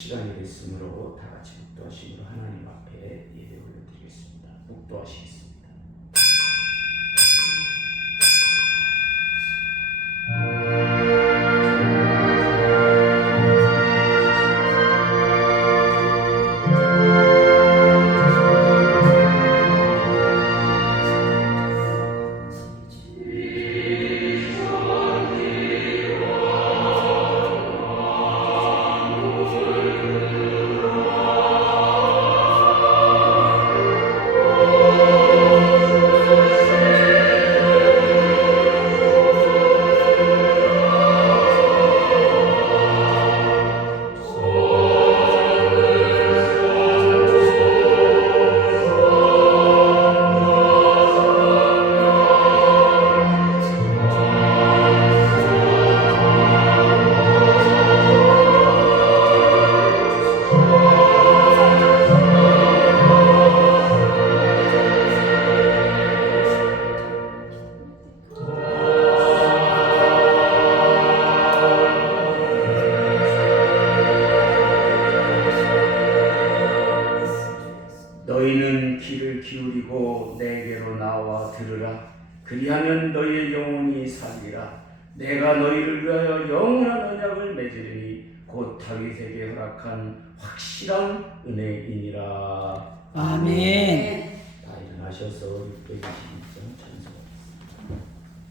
시간이 됐으므로 다 같이 묵도하심으로 하나님 앞에 예배 올려드리겠습니다. 묵도하시겠습니다. 너희는 귀를 기울이고 내게로 나와 들으라. 그리하면 너희의 영혼이 살리라. 내가 너희를 위하여 영원한 언약을 맺으리니 곧 다윗에게 허락한 확실한 은혜이니라. 아멘. 다 일어나셔서 626장 찬송하겠습니다.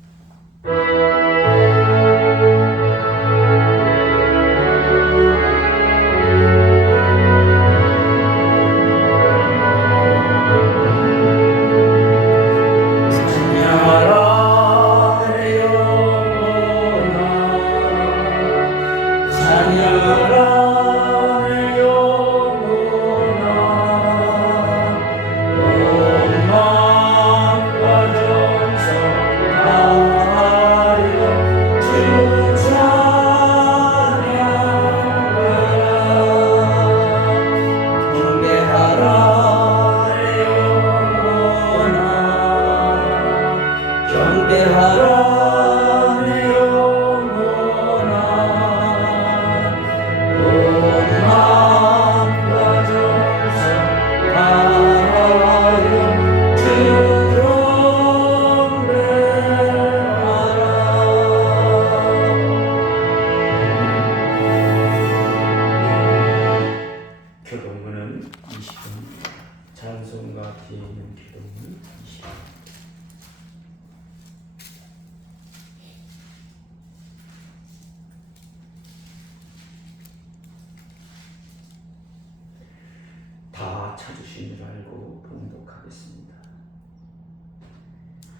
교동문은 20분입니다. 찬송가 뒤에 있는 교동문 20분. 다 찾으신 줄 알고 봉독하겠습니다.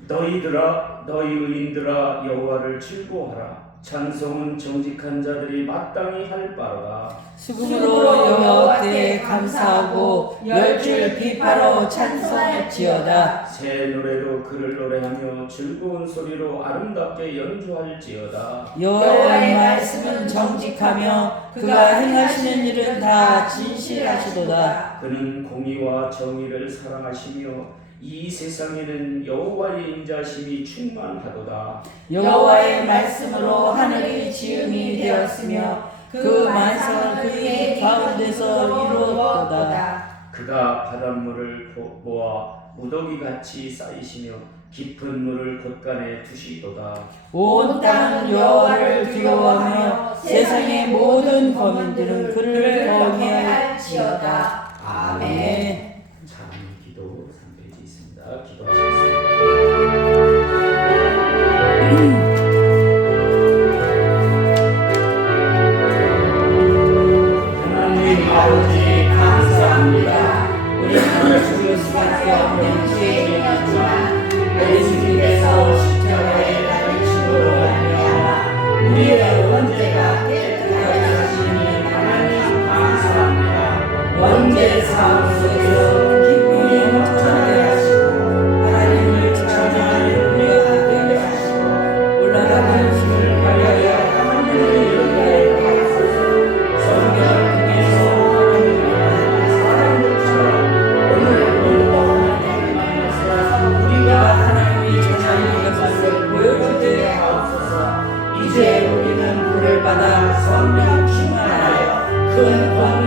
너희들아, 너희 의인들아, 여호와를 즐거워하라. 찬송은 정직한 자들이 마땅히 할 바로다. 수금으로 여호와께 감사하고 열줄 비파로 찬송할지어다. 새 노래로 그를 노래하며 즐거운 소리로 아름답게 연주할지어다. 여호와의 말씀은 정직하며 그가 행하시는 일은 다 진실하시도다. 그는 공의와 정의를 사랑하시며 이 세상에는 여호와의 인자심이 충만하도다. 여호와의 말씀으로 하늘이 지음이 되었으며 그 만상을 그의 가운데서 이루었도다. 그가 바닷물을 모아 무더기같이 쌓이시며 깊은 물을 곳간에 두시도다. 온 땅은 여호와를 두려워하며 세상의 모든 거민들은 그를 경외할지어다. 아멘. 찬미 기도 3페이지 있습니다. 기도하시겠습니다. 하나님 아버지 감사합니다. 우리는 죽을 수밖에 없는 죄인이었지만 예수님께서 십자가에 달리심으로 말미암아 우리의 원죄가 깨끗하게 하시니 하나님 감사합니다. 원죄 사함으로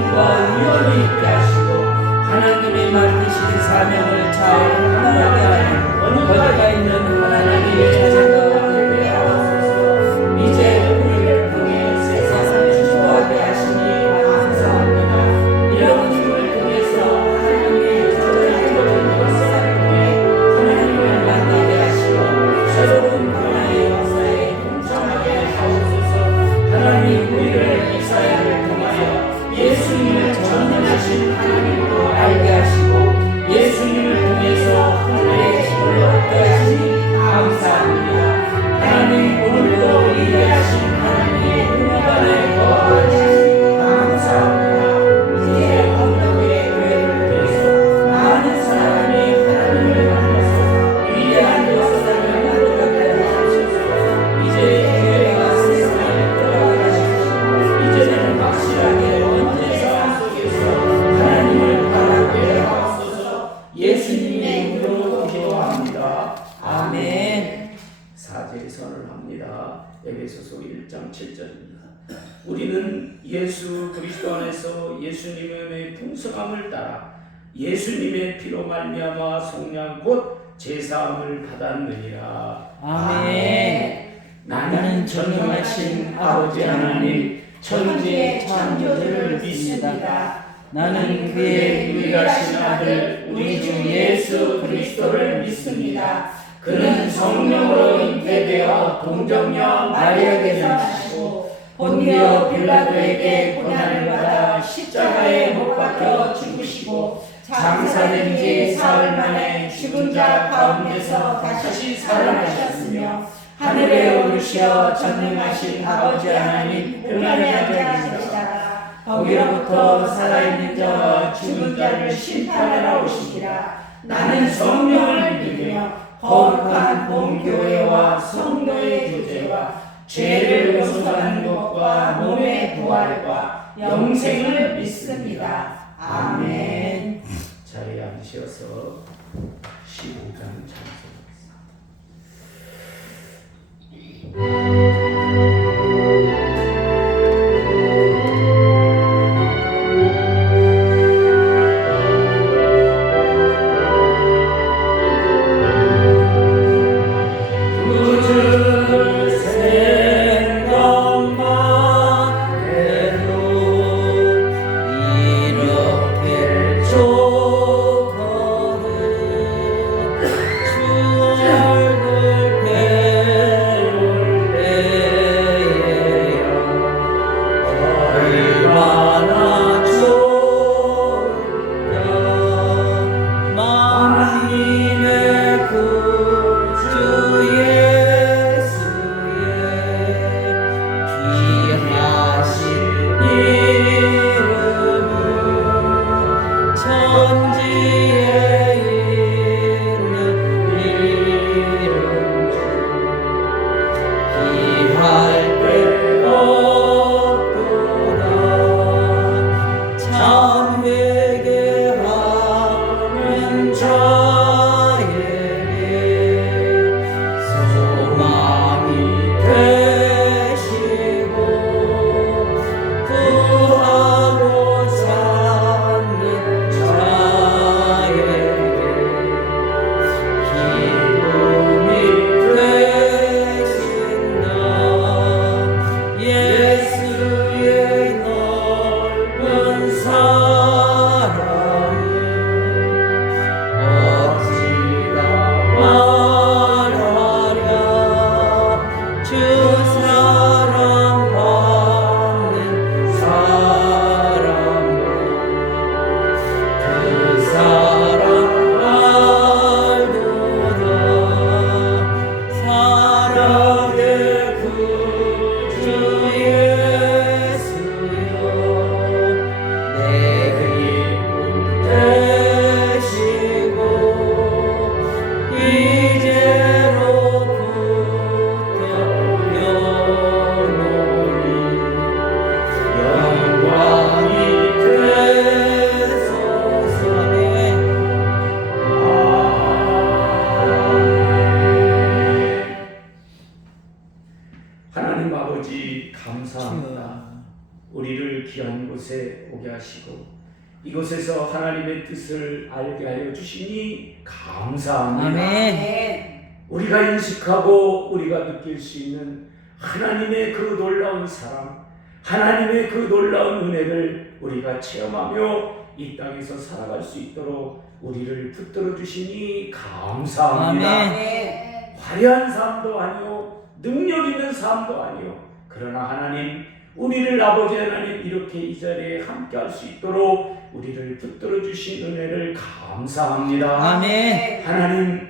믿음과 위험이 있게 하시고 하나님이 맡기신 사명을 잘 감당하게 하는 거기가 있는 하나님의 자녀가 되게 하옵소서. 이제 우리를 통해 세상을 주도하게 하시니 감사합니다. 이런 힘을 통해서 하나님의 저자적인 역사를 통해 하나님을 만나게 하시고 새로운 변화의 역사에 동참하게 하옵소서. 하나님 우리를 이 사회를 통하여 예수님을 전능하신 하나님으로 알게 하시고 예수님을 통해서 하늘의 힘을 얻게 하시니 감사합니다. 하나님 오늘도 위대하신 하나님의 은혜가 나에 거하시니 감사합니다. 이제 언덕의 교회를 통해서 많은 사람이 하나님을 만나서 위대한 역사를 만들어가게 하옵소서. 이제 교회가 세상을 끌어가게 하시고 이제는 확실하게 원죄 삶 속에서 하나님을 바라보게 하옵소서. 예수님의 이름으로 기도합니다. 아멘. 사제 선언합니다. 에베소서 1장 7절입니다. 우리는 예수 그리스도 안에서 예수님의 풍성함을 따라 예수님의 피로 말미암아 속량 곧 제사함을 받았느니라. 아멘. 나는 전능하신 아버지 하나님 천지의 창조주를 믿습니다. 나는 그의 유일하신 아들 우리 주 예수 그리스도를 믿습니다. 그는 성령으로 잉태되어 동정녀 마리아에게서 나시고 본디오 빌라도에게 고난을 받아 십자가에 못 박혀 죽으시고 장사된 지 사흘 만에 죽은 자 가운데서 다시 살아나셨으며 하늘에 오르시어 전능하신 아버지 하나님 우편에 앉으시다가 거기로부터 살아있는 자와 죽은 자를 심판하러 오시리라. 나는 성령을 믿으며 거룩한 본교회와 성도의 교제와 죄를 용서하는 것과 몸의 부활과 영생을 믿습니다. 아멘. 자리에 앉으셔서 15장 찬송합니다. 이렇게 좋거든 하시고 이곳에서 하나님의 뜻을 알게 하여 주시니 감사합니다. 아멘. 우리가 인식하고 우리가 느낄 수 있는 하나님의 그 놀라운 사랑, 하나님의 그 놀라운 은혜를 우리가 체험하며 이 땅에서 살아갈 수 있도록 우리를 붙들어 주시니 감사합니다. 아멘. 화려한 삶도 아니요, 능력 있는 삶도 아니요, 그러나 하나님, 우리를 아버지 하나님 이렇게 이 자리에 함께 할 수 있도록 우리를 붙들어 주신 은혜를 감사합니다. 아멘. 하나님,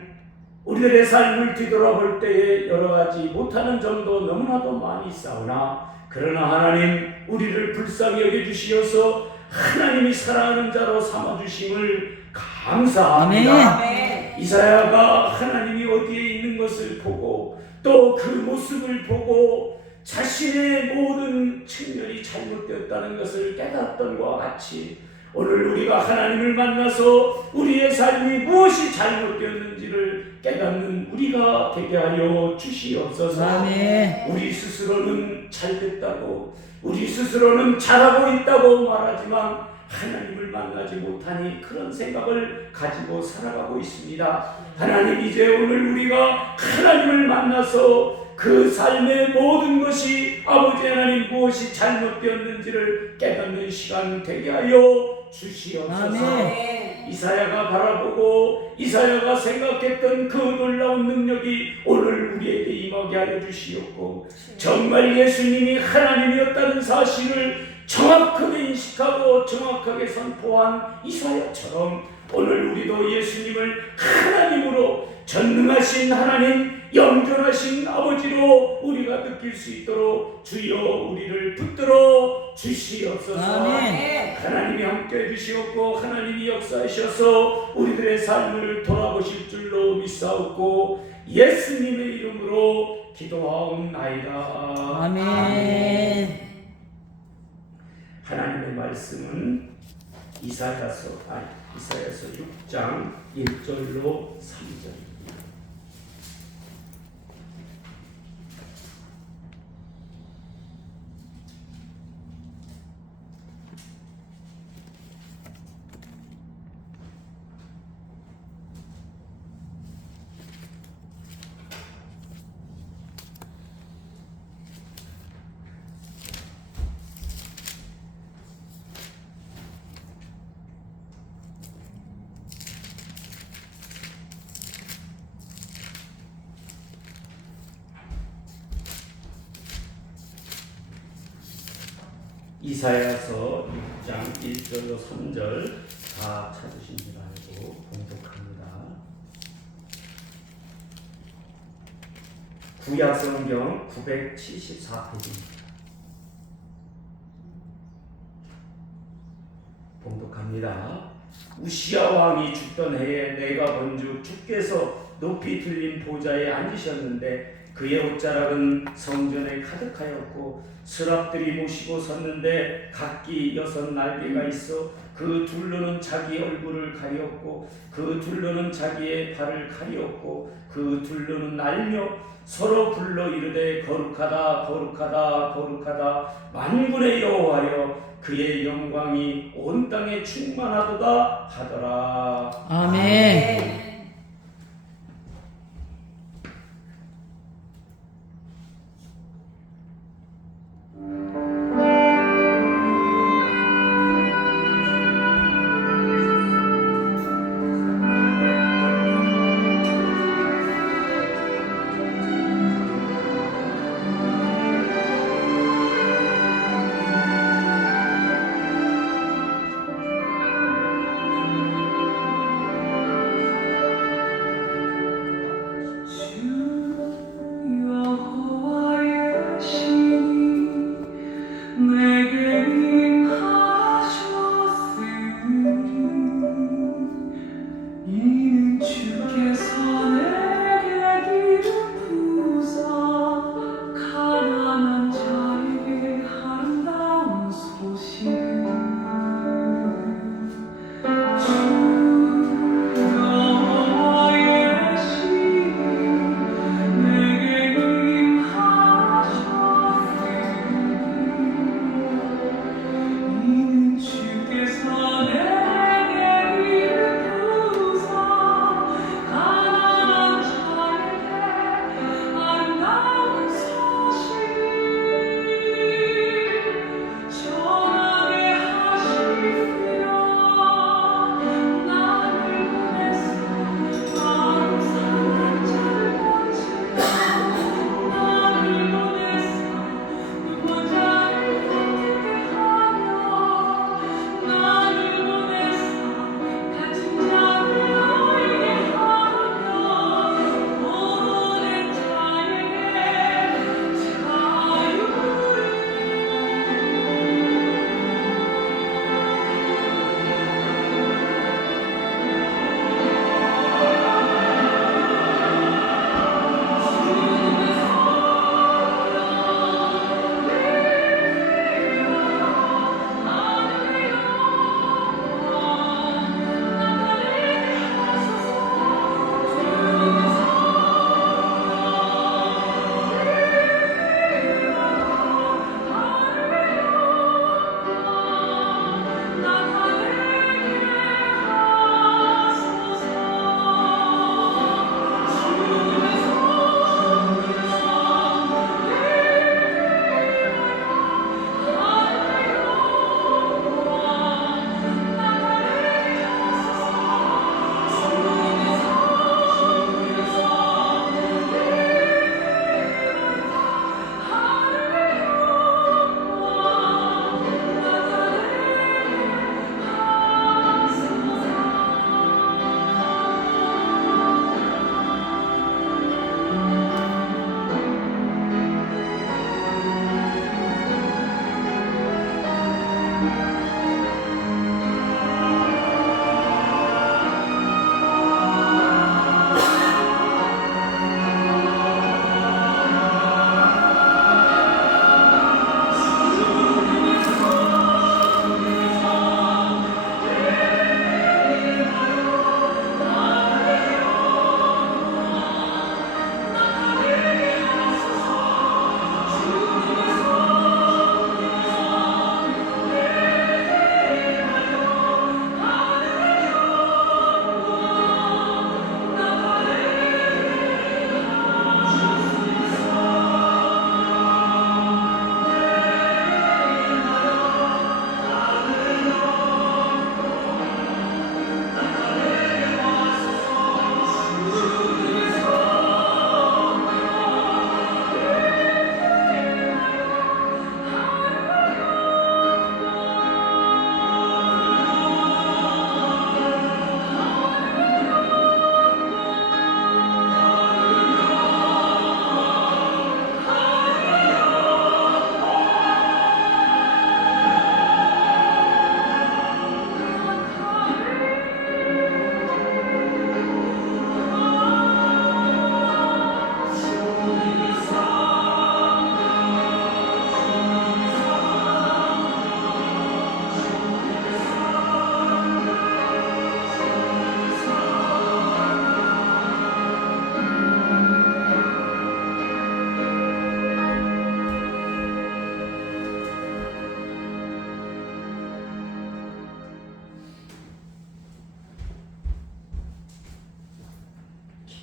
우리들의 삶을 뒤돌아볼 때에 여러 가지 못하는 점도 너무나도 많이 있사오나 그러나 하나님, 우리를 불쌍히 여겨주시어서 하나님이 사랑하는 자로 삼아주심을 감사합니다. 아멘. 이사야가 하나님이 어디에 있는 것을 보고 또 그 모습을 보고 자신의 모든 측면이 잘못되었다는 것을 깨닫던 것과 같이 오늘 우리가 하나님을 만나서 우리의 삶이 무엇이 잘못되었는지를 깨닫는 우리가 되게 하여 주시옵소서. 아멘. 우리 스스로는 잘됐다고, 우리 스스로는 잘하고 있다고 말하지만 하나님을 만나지 못하니 그런 생각을 가지고 살아가고 있습니다. 하나님, 이제 오늘 우리가 하나님을 만나서 그 삶의 모든 것이 아버지 하나님 무엇이 잘못되었는지를 깨닫는 시간 되게 하여 주시옵소서. 아멘. 이사야가 바라보고 이사야가 생각했던 그 놀라운 능력이 오늘 우리에게 임하게 하여 주시옵고 정말 예수님이 하나님이었다는 사실을 정확하게 인식하고 정확하게 선포한 이사야처럼 오늘 우리도 예수님을 하나님으로, 전능하신 하나님, 영존하신 아버지로 우리가 느낄 수 있도록 주여 우리를 붙들어 주시옵소서. 아멘. 하나님이 함께 해주시옵고 하나님이 역사하셔서 우리들의 삶을 돌아보실 줄로 믿사옵고 예수님의 이름으로 기도하옵나이다. 아멘. 하나님의 말씀은 이사야서 6장 1절로 3절입니다. 이사야서 6장 1절로 3절 다 찾으신 줄 알고 봉독합니다. 구약성경 974페이지입니다. 봉독합니다. 우시야 왕이 죽던 해에 내가 본즉 주께서 높이 들린 보좌에 앉으셨는데 그의 옷자락은 성전에 가득하였고 스랍들이 모시고 섰는데 각기 6 날개가 있어 그 둘로는 자기 얼굴을 가리었고 그 둘로는 자기의 발을 가리었고 그 둘로는 날며 서로 불러 이르되 거룩하다 거룩하다 거룩하다 만군의 여호와여 그의 영광이 온 땅에 충만하도다 하더라. 아멘.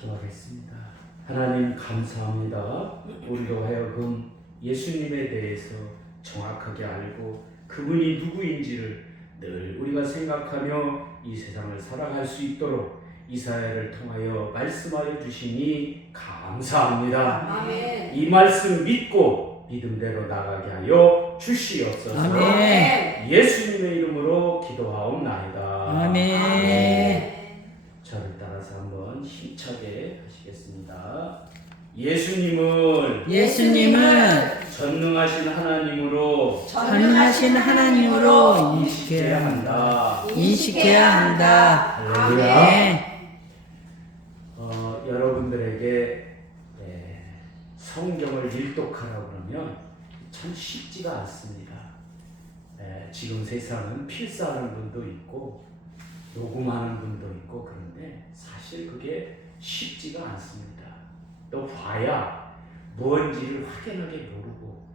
기도하겠습니다. 하나님 감사합니다. 우리로 하여금 예수님에 대해서 정확하게 알고 그분이 누구인지를 늘 우리가 생각하며 이 세상을 살아갈 수 있도록 이사야를 통하여 말씀하여 주시니 감사합니다. 아멘. 이 말씀 믿고 믿음대로 나가게 하여 주시옵소서. 아멘. 예수님의 이름으로 기도하옵나이다. 아멘. 저를 따라서 한번 힘차게 하시겠습니다. 예수님을 전능하신 하나님으로 전능하신 하나님으로 인식해야 한다. 인식해야 한다. 할렐루야. 아멘. 여러분들에게 성경을 일독하라고 그러면 참 쉽지가 않습니다. 지금 세상은 필사하는 분도 있고 녹음하는 분도 있고 그런데 사실 그게 쉽지가 않습니다. 또 봐야 뭔지를 확연하게 모르고,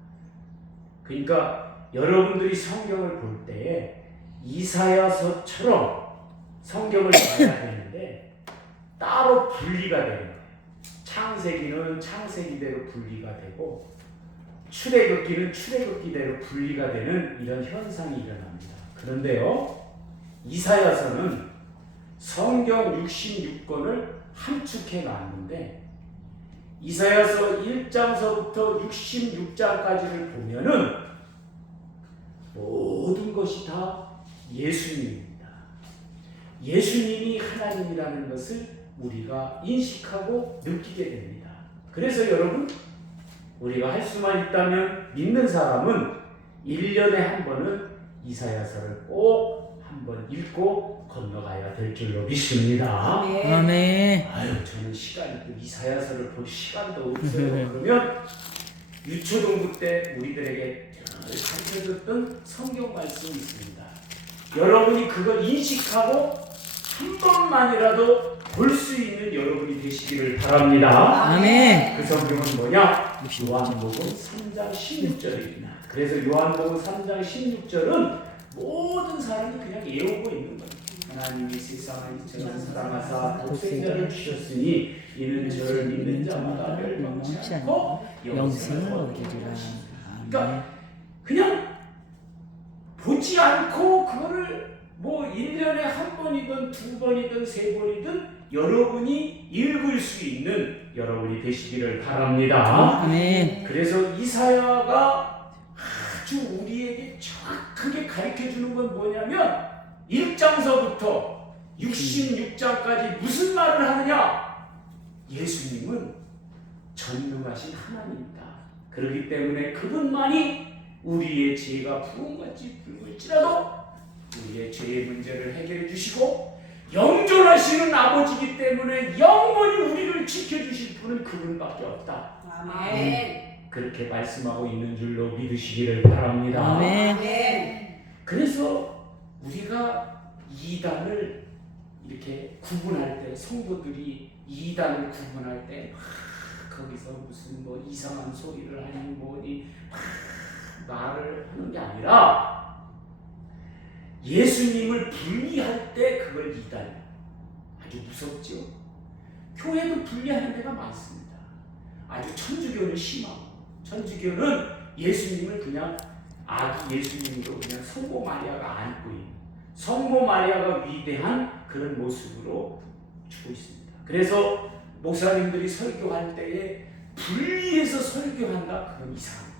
그러니까 여러분들이 성경을 볼 때에 이사야서처럼 성경을 봐야 되는데 따로 분리가 되는 거예요. 창세기는 창세기대로 분리가 되고 출애굽기는 출애굽기대로 분리가 되는 이런 현상이 일어납니다. 그런데요, 이사야서는 성경 66권을 함축해 놨는데 이사야서 1장서부터 66장까지를 보면은 모든 것이 다 예수님입니다. 예수님이 하나님이라는 것을 우리가 인식하고 느끼게 됩니다. 그래서 여러분, 우리가 할 수만 있다면 믿는 사람은 1년에 한 번은 이사야서를 꼭 한 번 읽고 건너가야 될 줄로 믿습니다. 아멘. 아유, 저는 시간이 이사야서를 볼 시간도 없어요. 그러면 유초동부 때 우리들에게 가르쳐줬던 성경 말씀이 있습니다. 여러분이 그걸 인식하고 한 번만이라도 볼 수 있는 여러분이 되시기를 바랍니다. 아멘. 그 성경은 뭐냐? 요한복음 3장 16절입니다. 그래서 요한복음 3장 16절은 모든 사람이 그냥 외우고 있는 거예요. 하나님이 세상을 이처럼 사랑하사 독생자를 주셨으니 이는 저를 믿는 자마다 멸망치 않고 영생을 얻으리라. 그러니까 그냥 보지 않고 그거를 뭐 1년에 한 번이든 두 번이든 세 번이든 여러분이 읽을 수 있는 여러분이 되시기를 바랍니다. 아멘. 그래서 이사야가 아주 우리에게 정확하게 가르쳐주는 건 뭐냐면 1장서부터 66장까지 무슨 말을 하느냐? 예수님은 전능하신 하나님이다. 그렇기 때문에 그분만이 우리의 죄가 부음같이 붉을지라도 우리의 죄의 문제를 해결해 주시고 영존하시는 아버지이기 때문에 영원히 우리를 지켜주실 분은 그분밖에 없다. 아멘. 그렇게 말씀하고 있는 줄로 믿으시기를 바랍니다. 아멘. 그래서 우리가 이단을 이렇게 구분할 때, 성도들이 이단을 구분할 때 거기서 무슨 뭐 이상한 소리를 하니 뭐니 말을 하는 게 아니라 예수님을 분리할 때 그걸 이단이에요. 아주 무섭죠. 교회도 분리하는 데가 많습니다. 아주 천주교는 심하고, 천주교는 예수님을 그냥 아기 예수님으로 그냥 성모 마리아가 안고 있는, 성모 마리아가 위대한 그런 모습으로 주고 있습니다. 그래서 목사님들이 설교할 때에 분리해서 설교한다? 그건 이상합니다.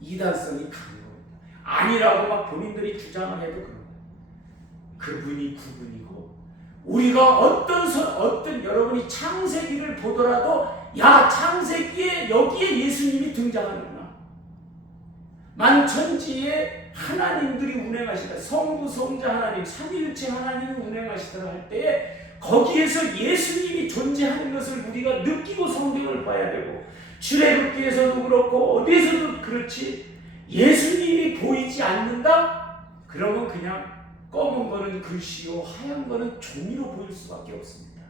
이단성이 강한 겁니다. 아니라고 막 본인들이 주장을 해도 그런 거예요. 그분이 그분이고, 우리가 어떤 여러분이 창세기를 보더라도 야, 창세기에 여기에 예수님이 등장하는구나. 만천지에 하나님들이 운행하시다, 성부, 성자 하나님, 삼위일체 하나님이 운행하시더라 할 때에 거기에서 예수님이 존재하는 것을 우리가 느끼고 성경을 봐야 되고, 출애굽기에서도 그렇고 어디에서도 그렇지, 예수님이 보이지 않는다? 그러면 그냥 검은 거는 글씨요, 하얀 거는 종이로 보일 수밖에 없습니다.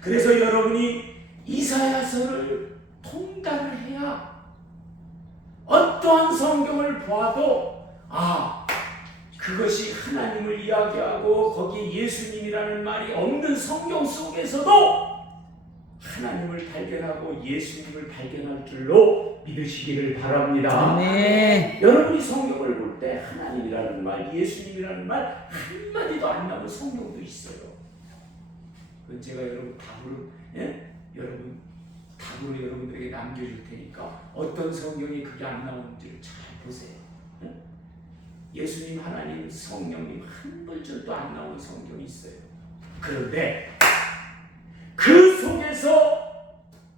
그래서 여러분이 이사야서를 통달을 해야 어떠한 성경을 보아도 그것이 하나님을 이야기하고 거기에 예수님이라는 말이 없는 성경 속에서도 하나님을 발견하고 예수님을 발견할 줄로 믿으시기를 바랍니다. 아멘. 여러분이 성경을 볼 때 하나님이라는 말, 예수님이라는 말 한마디도 안 나오는 성경도 있어요. 그건 제가 여러분 답으로 여러분들에게 남겨줄 테니까 어떤 성경이 그게 안 나오는지를 잘 보세요. 예수님, 하나님, 성령님 한 글자도 안 나오는 성경이 있어요. 그런데 그 속에서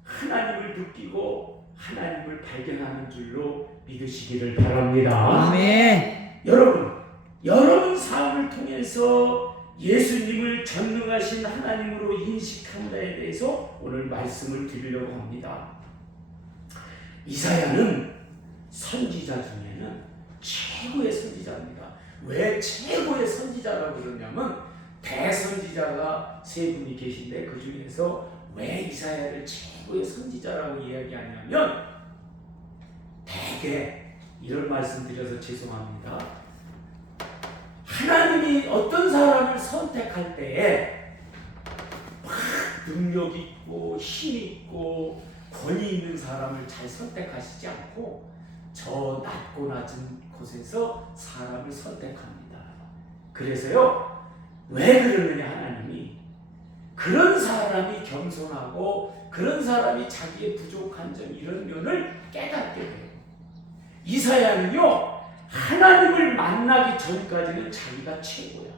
하나님을 느끼고 하나님을 발견하는 줄로 믿으시기를 바랍니다. 아멘. 여러분 삶을 통해서 예수님을 전능하신 하나님으로 인식한다에 대해서 오늘 말씀을 드리려고 합니다. 이사야는 선지자 중에는 최고의 선지자입니다. 왜 최고의 선지자라고 그러냐면 대선지자가 세 분이 계신데 그 중에서 왜 이사야를 최고의 선지자라고 이야기하냐면 대개 이런 말씀 드려서 죄송합니다. 하나님이 어떤 사람을 선택할 때에 막 능력 있고 힘 있고 권위 있는 사람을 잘 선택하시지 않고 저 낮고 낮은 곳에서 사람을 선택합니다. 그래서요, 왜 그러느냐, 하나님이 그런 사람이 겸손하고 그런 사람이 자기의 부족한 점 이런 면을 깨닫게 돼요. 이사야는요, 하나님을 만나기 전까지는 자기가 최고야.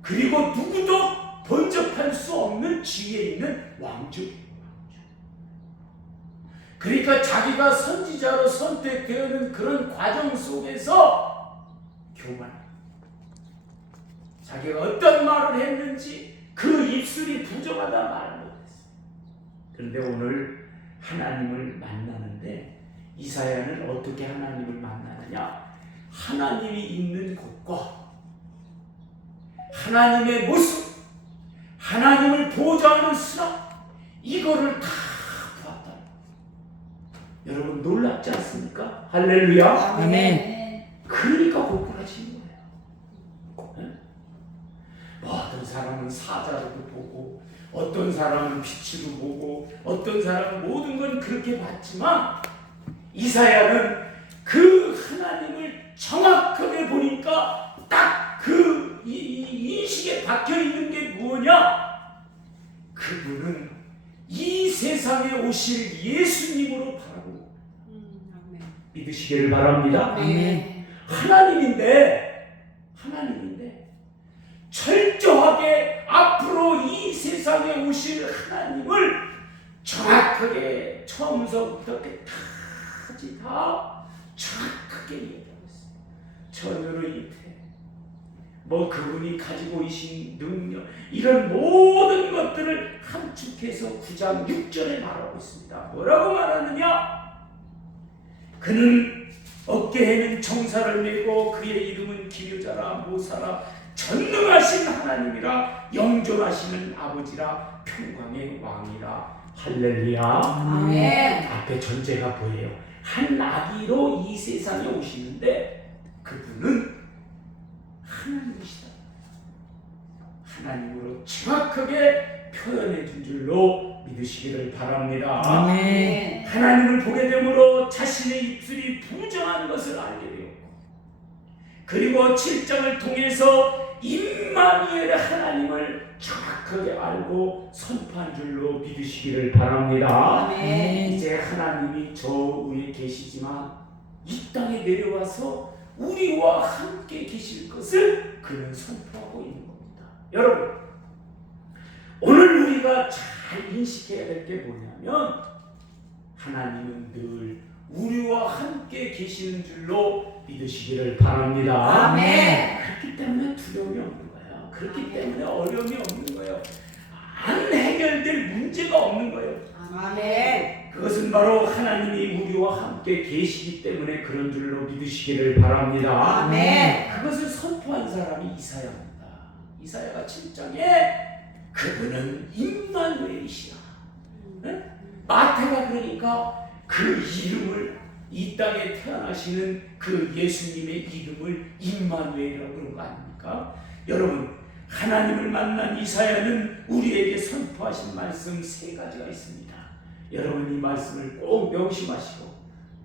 그리고 누구도 번쩍할 수 없는 지위에 있는 왕족이에요. 그러니까 자기가 선지자로 선택되는 그런 과정 속에서 교만, 자기가 어떤 말을 했는지 그 입술이 부정하다 말 못했어요. 그런데 오늘 하나님을 만나는데 이사야는 어떻게 하나님을 만나느냐? 하나님이 있는 곳과 하나님의 모습, 하나님을 보좌하는 수락, 이거를 다 보았다. 여러분 놀랍지 않습니까? 할렐루야. 아멘. 그러니까 고꾸라지는 거예요. 어떤 사람은 사자로도 보고 어떤 사람은 빛으로 보고 어떤 사람은 모든 건 그렇게 봤지만 이사야는 그 하나님을 정확하게 보니까 딱 그 인식에 박혀 있는 게 뭐냐? 그분은 이 세상에 오실 예수님으로 바라보고 믿으시기를 바랍니다. 아멘. 하나님인데 철저하게 앞으로 이 세상에 오실 하나님을 정확하게 처음서부터 끝까지 다 정확하게 얘기하고 있어요. 전으로 잉태, 그분이 가지고 계신 능력, 이런 모든 것들을 함축해서 9장 6절에 말하고 있습니다. 뭐라고 말하느냐? 그는 어깨에는 정사를 메고 그의 이름은 기묘자라 모사라 전능하신 하나님이라 영존하시는 아버지라 평강의 왕이라. 할렐루야. 아멘. 앞에 전제가 보여요. 한 아기로 이 세상에 오시는데 그분은 하나님이시다. 하나님으로 정확하게 표현해 준 줄로 믿으시기를 바랍니다. 아멘. 하나님을 보게 되므로 자신의 입술이 부정한 것을 알게 되었고, 그리고 7장을 통해서 임마누엘의 하나님을 정확하게 알고 선포한 줄로 믿으시기를 바랍니다. 아멘. 이제 하나님이 저 위에 계시지만 이 땅에 내려와서 우리와 함께 계실 것을 그는 선포하고 있는 겁니다. 여러분, 오늘 우리가 잘 인식해야 될 게 뭐냐면 하나님은 늘 우리와 함께 계시는 줄로 믿으시기를 바랍니다. 아멘. 그렇기 때문에 두려움이 없는 거예요. 그렇기 때문에 어려움이 없는 거예요. 안 해결될 문제가 없는 거예요. 아멘. 그것은 바로 하나님이 우리와 함께 계시기 때문에 그런 줄로 믿으시기를 바랍니다. 아멘. 그것을 선포한 사람이 이사야입니다. 이사야가 7장에 그분은 임마누엘이시라. 네? 마태가 그러니까 그 이름을, 이 땅에 태어나시는 그 예수님의 이름을 임마누엘이라고 그런 거 아닙니까? 여러분, 하나님을 만난 이사야는 우리에게 선포하신 말씀 3가지가 있습니다. 여러분 이 말씀을 꼭 명심하시고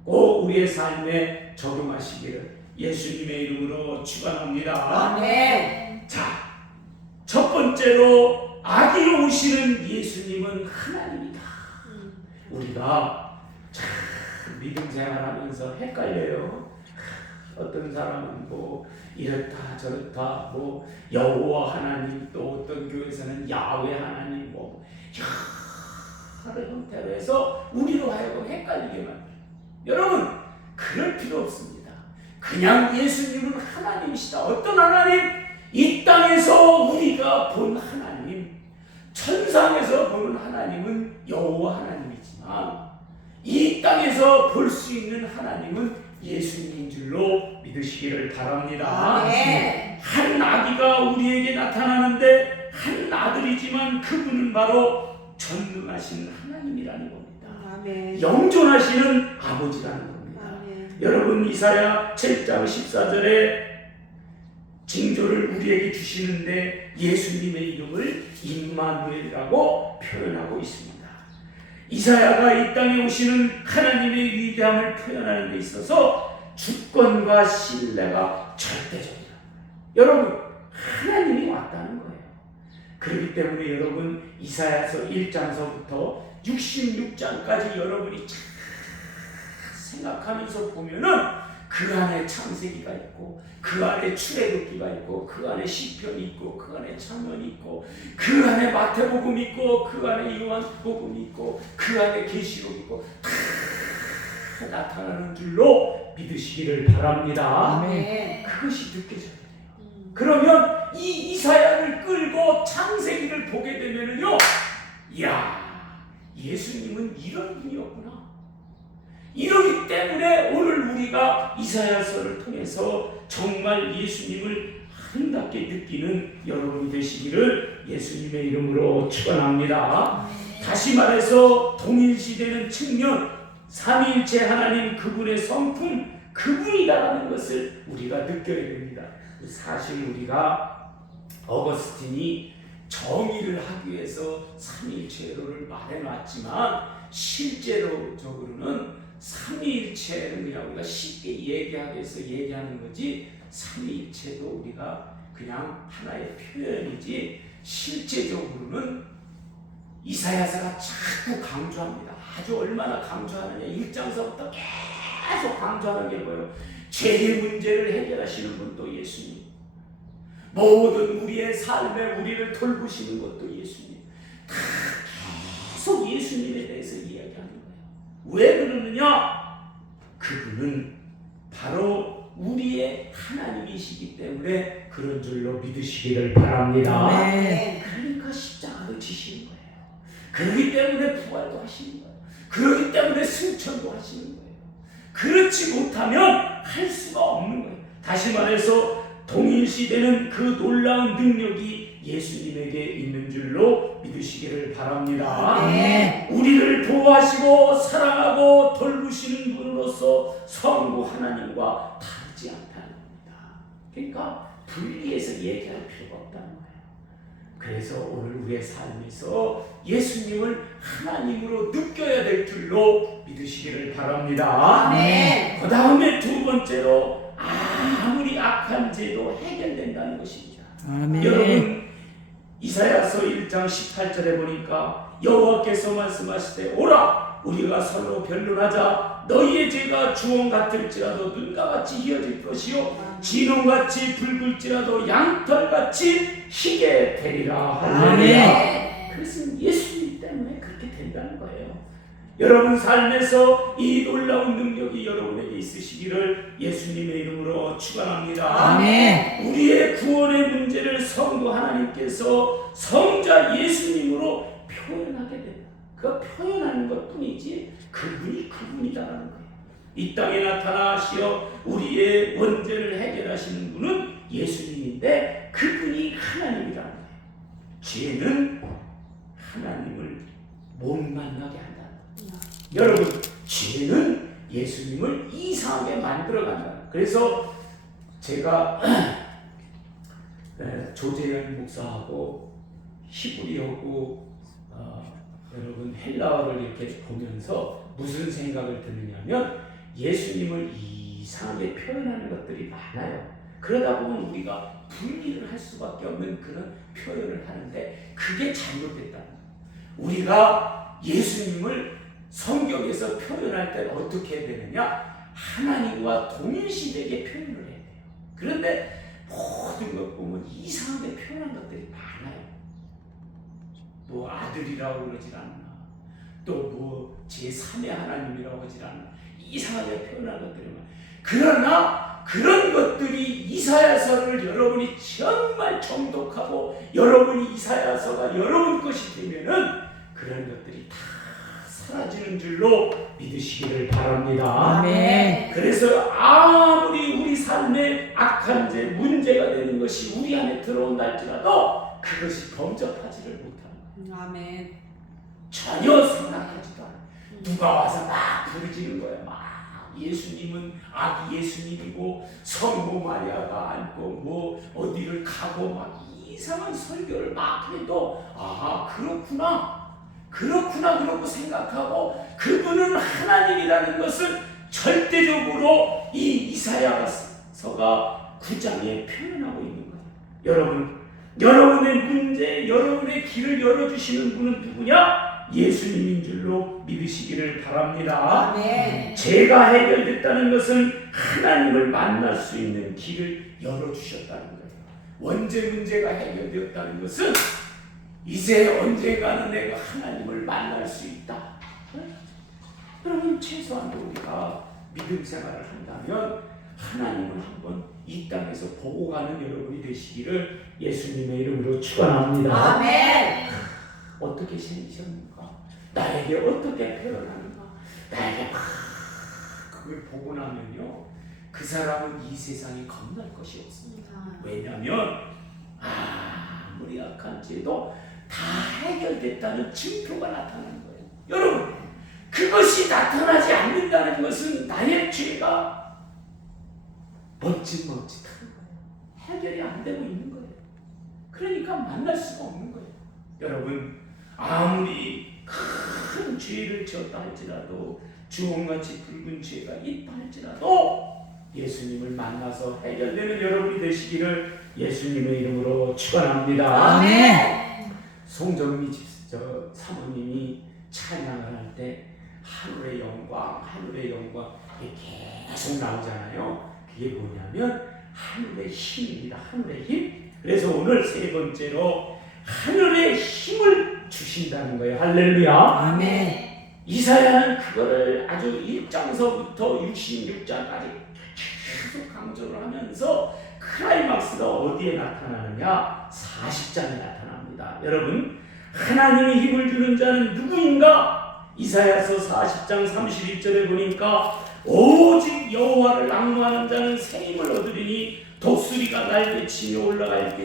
꼭 우리의 삶에 적용하시기를 예수님의 이름으로 축원합니다. 아멘. 자, 첫 번째로 아기로 오시는 예수님은 하나님이다. 우리가 참 믿음 생활하면서 헷갈려요. 어떤 사람은 뭐 이렇다 저렇다 뭐 여호와 하나님, 또 어떤 교회에서는 야훼 하나님, 뭐 여러 형태로 해서 우리로 하여금 헷갈리게 만들어요. 여러분 그럴 필요 없습니다. 그냥 예수님은 하나님이시다. 어떤 하나님? 이 땅에서 우리가 본 하나님, 천상에서 보는 하나님은 여호와 하나님이지만 이 땅에서 볼 수 있는 하나님은 예수님인 줄로 믿으시기를 바랍니다. 아멘. 한 아기가 우리에게 나타나는데 한 아들이지만 그분은 바로 전능하신 하나님이라는 겁니다. 아멘. 영존하시는 아버지라는 겁니다. 아멘. 여러분 이사야 7장 14절에 징조를 우리에게 주시는데 예수님의 이름을 임마누엘이라고 표현하고 있습니다. 이사야가 이 땅에 오시는 하나님의 위대함을 표현하는 데 있어서 주권과 신뢰가 절대적이다. 여러분 하나님이 왔다는 거예요. 그렇기 때문에 여러분 이사야서 1장서부터 66장까지 여러분이 잘 생각하면서 보면은 그 안에 창세기가 있고 그 안에 출애굽기가 있고 그 안에 시편이 있고 그 안에 찬문이 있고 그 안에 마태복음이 있고 그 안에 요한복음이 있고 그 안에 계시록이 있고 다 나타나는 줄로 믿으시기를 바랍니다. 아멘. 그것이 느껴져야 돼요. 그러면 이 이사야를 끌고 창세기를 보게 되면은요, 이야, 예수님은 이런 분이었구나. 이러기 때문에 오늘 우리가 이사야서를 통해서 정말 예수님을 아름답게 느끼는 여러분이 되시기를 예수님의 이름으로 축원합니다. 다시 말해서 동일시되는 측면, 삼위일체 하나님 그분의 성품, 그분이다라는 것을 우리가 느껴야 됩니다. 사실 우리가 어거스틴이 정의를 하기 위해서 삼위일체로를 말해놨지만 실제로적으로는 삼위일체는 그냥 우리가 쉽게 얘기하기 위해서 얘기하는 거지 삼위일체도 우리가 그냥 하나의 표현이지 실제적으로는 이사야서가 자꾸 강조합니다. 아주 얼마나 강조하느냐. 1장서부터 계속 강조하는 게 뭐예요? 죄의 문제를 해결하시는 분도 예수님, 모든 우리의 삶에 우리를 돌보시는 것도 예수님. 다 계속 예수님에 대해서 이야기하는 거예요. 왜 그러느냐? 그분은 바로 우리의 하나님이시기 때문에 그런 줄로 믿으시기를 바랍니다. 네. 그러니까 십자가도 지시는 거예요. 그렇기 때문에 부활도 하시는 거예요. 그렇기 때문에 승천도 하시는 거예요. 그렇지 못하면 할 수가 없는 거예요. 다시 말해서 동일시되는 그 놀라운 능력이 예수님에게 있는 줄로 믿으시기를 바랍니다. 네. 우리를 보호하시고 사랑하고 돌보시는 분으로서 성부 하나님과 다르지 않다는 겁니다. 그러니까 분리해서 얘기할 필요가 없다는 거예요. 그래서 오늘 우리의 삶에서 예수님을 하나님으로 느껴야 될 줄로 믿으시기를 바랍니다. 아멘. 그 다음에 두 번째로 아무리 악한 죄도 해결된다는 것입니다. 아멘. 여러분 이사야서 1장 18절에 보니까 여호와께서 말씀하실 때 오라 우리가 서로 변론하자. 너희의 죄가 주홍 같을지라도 눈과 같이 희어질 것이요 진홍같이 붉을지라도 양털같이 희게 되리라. 할렐루야. 그것은 예수님 때문에 그렇게 된다는 거예요. 여러분 삶에서 이 놀라운 능력이 여러분에게 있으시기를 예수님의 이름으로 축원합니다. 아멘. 우리의 구원의 문제를 성부 하나님께서 성자 예수님으로 표현하게 된다. 그 표현하는 것뿐이지 그분이 그분이다라는 거예요. 이 땅에 나타나시어 우리의 문제를 해결하시는 분은 예수님인데 그분이 하나님이라는 거예요. 죄는 하나님을 못 만나게 한다. 여러분, 죄는 예수님을 이상하게 만들어 간다. 그래서 제가 조재현 목사하고 히브리어고 여러분 헬라어를 이렇게 보면서 무슨 생각을 드느냐면 예수님을 이상하게 표현하는 것들이 많아요. 그러다 보면 우리가 분리를 할 수밖에 없는 그런 표현을 하는데 그게 잘못됐다는 거예요. 우리가 예수님을 성경에서 표현할 때는 어떻게 해야 되느냐? 하나님과 동일시되게 표현을 해야 돼요. 그런데 모든 것 보면 이상하게 표현한 것들이 많아요. 뭐 아들이라고 그러질 않나, 또 뭐 제3의 하나님이라고 하질 않나, 이상하게 표현한 것들이 많아요. 그러나 그런 것들이 이사야서를 여러분이 정말 정독하고 여러분이 이사야서가 여러분 것이 되면은 그런 것들이 다 사라지는 줄로 믿으시기를 바랍니다. 아멘. 그래서 아무리 우리 삶에 악한 죄, 문제가 되는 것이 우리 안에 들어온다 할지라도 그것이 범접하지를 못하는 거예요. 아멘. 전혀 생각하지도 않아요. 누가 와서 막 부르짖는 거예요. 막 예수님은 아기 예수님이고 성모 마리아가 앉고 뭐 어디를 가고 막 이상한 설교를 막 해도 아 그렇구나 그러고 생각하고 그분은 하나님이라는 것을 절대적으로 이 이사야서가 9장에 표현하고 있는 거예요. 여러분의 문제, 여러분의 길을 열어주시는 분은 누구냐? 예수님인 줄로 믿으시기를 바랍니다. 아멘. 죄가 해결됐다는 것은 하나님을 만날 수 있는 길을 열어주셨다는 거예요. 원죄 문제가 해결되었다는 것은 이제 언젠가는 내가 하나님을 만날 수 있다. 여러분 최소한 우리가 믿음 생활을 한다면 하나님을 한번 이 땅에서 보고 가는 여러분이 되시기를 예수님의 이름으로 축원합니다. 아멘. 어떻게 생기셨는가? 나에게 어떻게 표현하는가? 나에게 막 그걸 보고 나면요, 그 사람은 이 세상에 겁날 것이 없습니다. 왜냐하면 아무리 악한 죄도 다 해결됐다는 증표가 나타나는 거예요. 여러분, 그것이 나타나지 않는다는 것은 나의 죄가 멋짓하는 거예요. 해결이 안 되고 있는 거예요. 그러니까 만날 수가 없는 거예요. 여러분, 아무리 큰 죄를 지었다 할지라도 주홍같이 붉은 죄가 있다 할지라도 예수님을 만나서 해결되는 여러분이 되시기를 예수님의 이름으로 축원합니다. 아멘. 송정미 사모님이 찬양을 할 때 하늘의 영광 이게 계속 나오잖아요. 그게 뭐냐면 하늘의 힘입니다. 하늘의 힘. 그래서 오늘 세 번째로 하늘의 힘을 주신다는 거예요. 할렐루야. 아멘. 이사야는 그거를 아주 1장서부터 66장까지 계속 강조를 하면서 클라이막스가 어디에 나타나느냐? 40장에 나타납니다. 여러분, 하나님이 힘을 주는 자는 누구인가? 이사야서 40장 31절에 보니까 오직 여호와를 앙망하는 자는 새 힘을 얻으리니 독수리가 날개치며 올라갈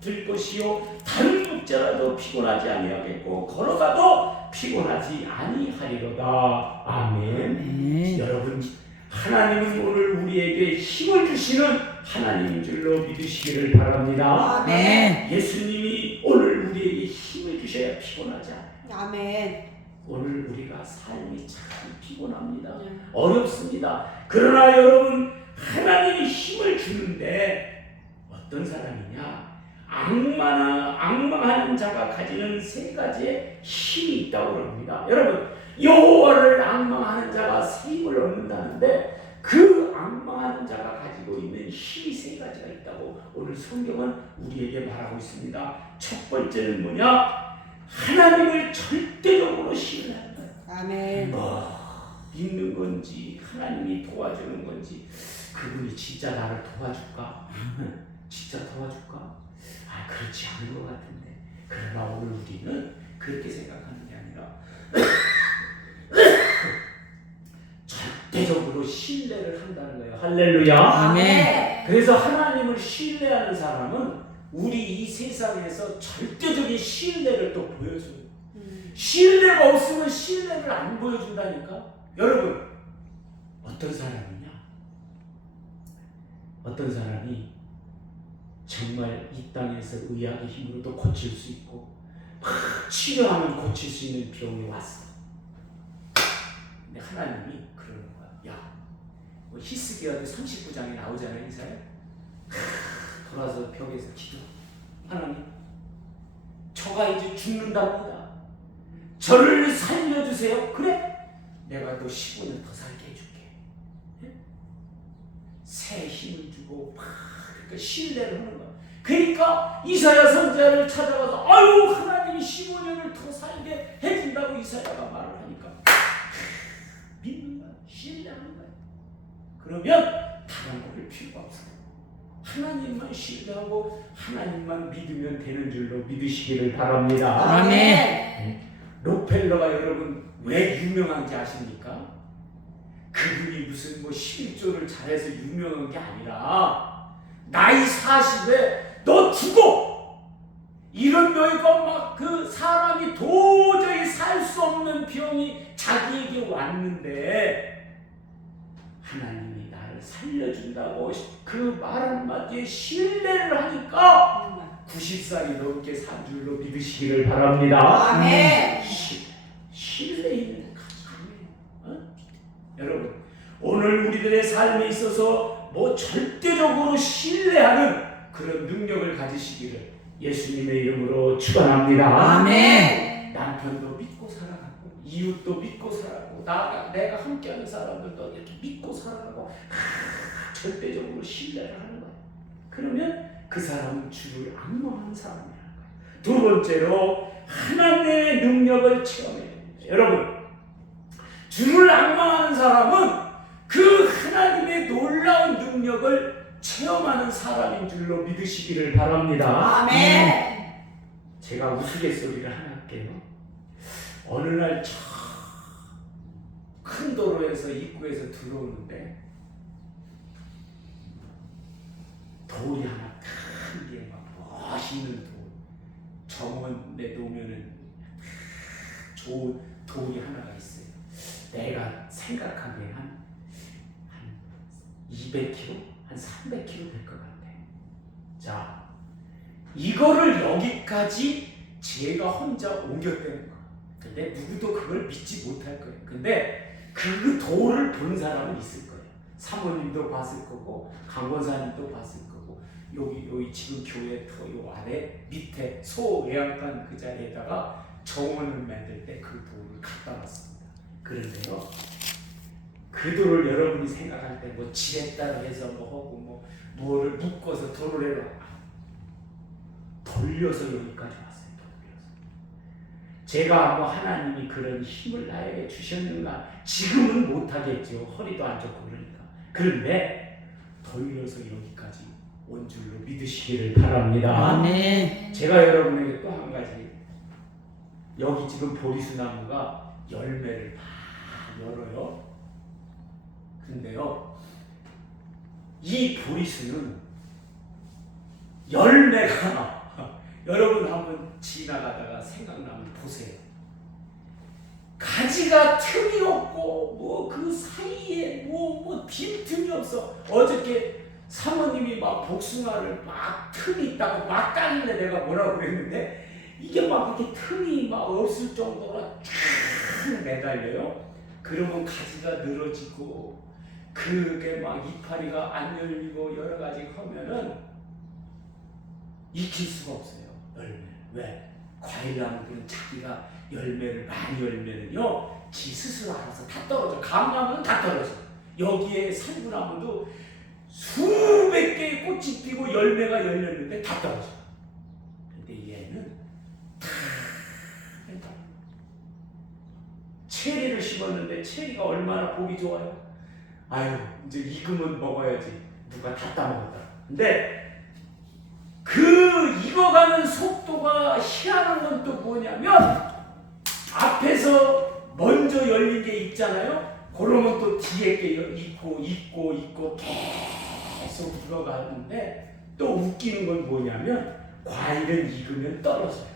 들 것이요 다른 육자라도 피곤하지 아니하겠고 걸어가도 피곤하지 아니하리로다. 아멘. 여러분, 하나님은 오늘 우리에게 힘을 주시는 하나님인 줄로 믿으시기를 바랍니다. 아멘. 예수님이 오늘 우리에게 힘을 주셔야 피곤하지 않아요. 아멘. 오늘 우리가 삶이 참 피곤합니다. 어렵습니다. 그러나 여러분, 하나님이 힘을 주는데 어떤 사람이냐? 앙망하는 자가 가지는 세 가지의 힘이 있다고 합니다. 여러분, 여호와를 앙망하는 자가 새 힘을 얻는다는데 그 앙망하는 자가 가지고 있는 힘이 세 가지가 있다고 오늘 성경은 우리에게 말하고 있습니다. 첫 번째는 뭐냐? 하나님을 절대적으로 신뢰하는 거예요. 아멘. 믿는 건지 하나님이 도와주는 건지 그분이 진짜 나를 도와줄까? 진짜 도와줄까? 그렇지 않은 것 같은데. 그러나 오늘 우리는 그렇게 생각하는 게 아니라 절대적으로 신뢰를 한다는 거예요. 할렐루야. 아멘. 그래서 하나님을 신뢰하는 사람은 우리 이 세상에서 절대적인 신뢰를 또 보여줘요. 신뢰가 없으면 신뢰를 안 보여준다니까. 여러분, 어떤 사람이냐? 어떤 사람이 정말 이 땅에서 의학의 힘으로도 고칠 수 있고 막 치료하면 고칠 수 있는 병이 왔어. 근데 하나님이 그러는 거야. 야, 뭐 히스기야도 39장에 나오잖아요, 이사야. 돌아서 벽에서 기도. 하나님, 저가 이제 죽는답니다. 저를 살려주세요. 그래? 내가 너 15년 더 살게 해줄게. 새 힘을 주고 막 그러니까 신뢰를 하는 거야. 그러니까 이사야 선지자를 찾아가서 아유 하나님이 15년을 더 살게 해준다고 이사야가 말을 하니까 믿는 거야. 신뢰하는 거야. 그러면 다른 거를 필요가 없어요. 하나님만 신뢰하고 하나님만 믿으면 되는 줄로 믿으시기를 바랍니다. 아멘. 록펠러가 여러분 왜 유명한지 아십니까? 그분이 무슨 뭐 11조를 잘해서 유명한 게 아니라 나이 40에 너 죽어! 이런 병이고 막 그 사람이 도저히 살 수 없는 병이 자기에게 왔는데 하나님이 나를 살려준다고 그 말 한마디에 신뢰를 하니까 90살이 넘게 산 줄로 믿으시기를 바랍니다. 아멘. 신뢰 있는 가정이에요. 여러분 오늘 우리들의 삶에 있어서 뭐 절대적으로 신뢰하는 그런 능력을 가지시기를 예수님의 이름으로 축원합니다. 아멘. 남편도 믿고 살아가고 이웃도 믿고 살아가고 내가 함께하는 사람들도 이렇게 믿고 살아가고 절대적으로 신뢰를 하는 거예요. 그러면 그 사람은 주를 악망하는 사람이라는 거예요. 두 번째로 하나님의 능력을 체험해야 됩니다. 여러분 주를 악망하는 사람은 그 하나님의 놀라운 능력을 체험하는 사람인 줄로 믿으시기를 바랍니다. 아멘. 제가 우스갯소리를 하나 할게요. 어느 날 큰 도로에서 입구에서 들어오는데 돌이 하나 큰 게 막 멋있는 돌 정원에 놓으면은 좋은 돌이 하나가 있어요. 내가 생각하기에 한 200kg? 한 300kg 될 것 같아. 자, 이거를 여기까지 제가 혼자 옮겼다는 거. 근데 누구도 그걸 믿지 못할 거예요. 근데 그 돌을 본 사람은 있을 거예요. 사모님도 봤을 거고, 강권사님도 봤을 거고, 여기 지금 교회 요 아래 밑에 소외양간 그 자리에다가 정원을 만들 때 그 돌을 갖다 놨습니다. 그런데요, 그 돌을 여러분이 생각할 때 뭐 지렛대로 해서 뭐 하고 뭐를 묶어서 돌을 해라. 돌려서 여기까지 왔어요. 돌려서. 제가 뭐 하나님이 그런 힘을 나에게 주셨는가? 지금은 못하겠죠. 허리도 안 좋고 그러니까. 그런데 돌려서 여기까지 온 줄로 믿으시기를 바랍니다. 아멘. 제가 여러분에게 또 한 가지, 여기 지금 보리수 나무가 열매를 막 열어요. 근데요, 이 보리수는 열매가 여러분 한번 지나가다가 생각나면 보세요. 가지가 틈이 없고 뭐 그 사이에 뭐 빈틈이 없어. 어저께 사모님이 막 복숭아를 막 틈이 있다고 막 까길래 내가 뭐라고 그랬는데 이게 막 이렇게 틈이 막 없을 정도로 쫙 매달려요. 그러면 가지가 늘어지고 그게 막 이파리가 안 열리고 여러 가지 하면은 익힐 수가 없어요. 열매. 왜? 과일나무들은 자기가 열매를 많이 열면은요, 지 스스로 알아서 다 떨어져. 감나무는 다 떨어져. 여기에 살구나무도 수백 개의 꽃이 피고 열매가 열렸는데 다 떨어져. 근데 얘는 다 체리를 심었는데 체리가 얼마나 보기 좋아요. 아유, 이제 익으면 먹어야지. 누가 다 따먹었다. 근데 그 익어가는 속도가 희한한 건 또 뭐냐면 앞에서 먼저 열린 게 있잖아요. 그러면 또 뒤에 게 익고 계속 익어가는데 또 웃기는 건 뭐냐면 과일은 익으면 떨어져요.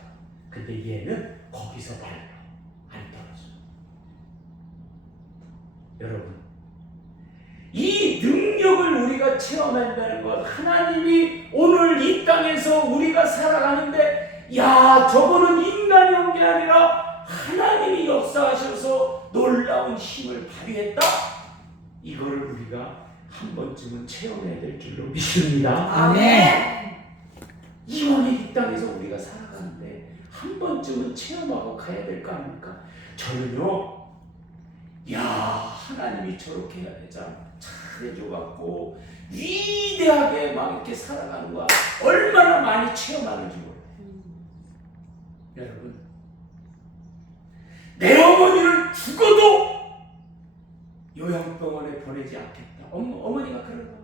근데 얘는 거기서 말라. 안 떨어져. 여러분, 이 능력 능력을 우리가 체험한다는 것, 하나님이 오늘 이 땅에서 우리가 살아가는데 야, 저거는 인간이 온 게 아니라 하나님이 역사하셔서 놀라운 힘을 발휘했다. 이거를 우리가 한 번쯤은 체험해야 될 줄로 믿습니다. 아멘. 이왕에 이 땅에서 우리가 살아가는데 한 번쯤은 체험하고 가야 될 거 아닙니까? 저는요, 야, 하나님이 저렇게 잘해줘갖고 위대하게 막 이렇게 살아가는 거야. 얼마나 많이 체험하는지 몰라요. 여러분, 내 어머니를 죽어도 요양병원에 보내지 않겠다. 어머니가 그런 거야.